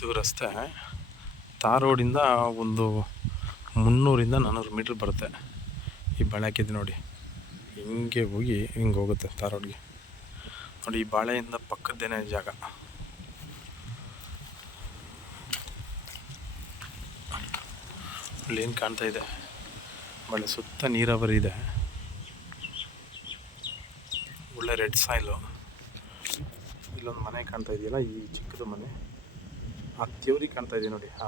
ಇದು ರಸ್ತೆ ತಾರ್ ರೋಡಿಂದ ಒಂದು 300 - 400 ಮೀಟ್ರ್ ಬರುತ್ತೆ. ಈ ಬಾಳೆ ಹಾಕಿದ್ದು ನೋಡಿ, ಹಿಂಗೆ ಹೋಗಿ ಹಿಂಗೆ ಹೋಗುತ್ತೆ ತಾರ್ ರೋಡ್ಗೆ ನೋಡಿ. ಈ ಬಾಳೆಯಿಂದ ಪಕ್ಕದ್ದೇನೆ ಜಾಗ. ಅಲ್ಲಿ ಏನು ಕಾಣ್ತಾ ಇದೆ, ಬಾಳೆ ಸುತ್ತ ನೀರಾವರಿ ಇದೆ, ಒಳ್ಳೆ ರೆಡ್ ಸಾಯಿಲು. ಇಲ್ಲೊಂದು ಮನೆ ಕಾಣ್ತಾ ಇದೆಯಲ್ಲ, ಈ ಚಿಕ್ಕದು ಮನೆ, ಆ ದೇವ್ರಿ ಕಾಣ್ತಾ ಇದೆ ನೋಡಿ, ಆ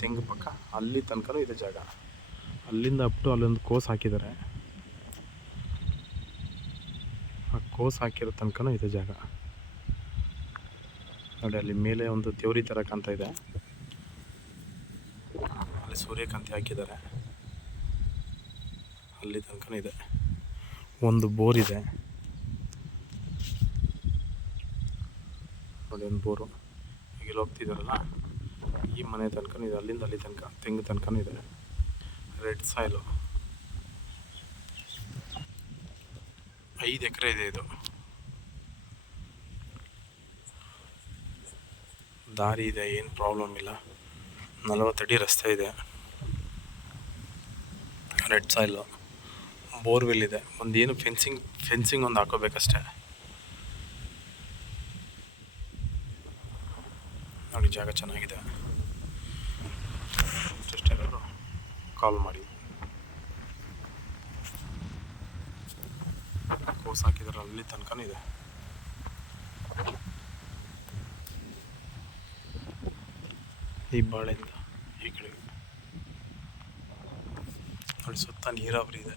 ತೆಂಗು ಪಕ್ಕ, ಅಲ್ಲಿ ತನಕನೂ ಇದೆ ಜಾಗ. ಅಲ್ಲಿಂದ ಅಪ್ಟು ಅಲ್ಲೊಂದು ಕೋಸ್ ಹಾಕಿದ್ದಾರೆ, ಆ ಕೋಸ್ ಹಾಕಿರೋ ತನಕನೂ ಇದೆ ಜಾಗ ನೋಡಿ. ಅಲ್ಲಿ ಮೇಲೆ ಒಂದು ದೇವ್ರಿ ಥರ ಕಾಣ್ತಾ ಇದೆ, ಅಲ್ಲಿ ಸೂರ್ಯಕಾಂತಿ ಹಾಕಿದ್ದಾರೆ, ಅಲ್ಲಿ ತನಕನೂ ಇದೆ. ಒಂದು ಬೋರ್ ಇದೆ ನೋಡಿ, ಒಂದು ಬೋರು. ಈಗ ಇಲ್ಲಿ ಹೋಗ್ತಿದ್ದಾರಲ್ಲ, ಈ ಮನೆ ತನಕನೂ ಇದೆ, ಅಲ್ಲಿಂದ ಅಲ್ಲಿ ತನಕ ತೆಂಗು ತನಕನೂ ಇದೆ. ರೆಡ್ ಸಾಯಿಲು, 5 ಎಕರೆ ಇದೆ ಇದು. ದಾರಿ ಇದೆ, ಏನು ಪ್ರಾಬ್ಲಮ್ ಇಲ್ಲ. 40 ಅಡಿ ರಸ್ತೆ ಇದೆ. ರೆಡ್ ಸಾಯಿಲು, ಬೋರ್ವೆಲ್ ಇದೆ. ಒಂದೇನು ಫೆನ್ಸಿಂಗ್ ಒಂದು ಹಾಕೋಬೇಕಷ್ಟೆ ನೋಡಿ. ಜಾಗ ಚೆನ್ನಾಗಿದೆ. ಇಂಟ್ರೆಸ್ಟ್ ಇರೋರು ಕಾಲ್ ಮಾಡಿ. ಕೋಸ್ ಹಾಕಿದ್ರೆ ಅಲ್ಲಿ ತನಕನೂ ಇದೆ. ಈ ಬಾಳೆಯಿಂದ ಈ ಕಡೆ ನೋಡಿ, ಸುತ್ತ ನೀರಾವರಿ ಇದೆ.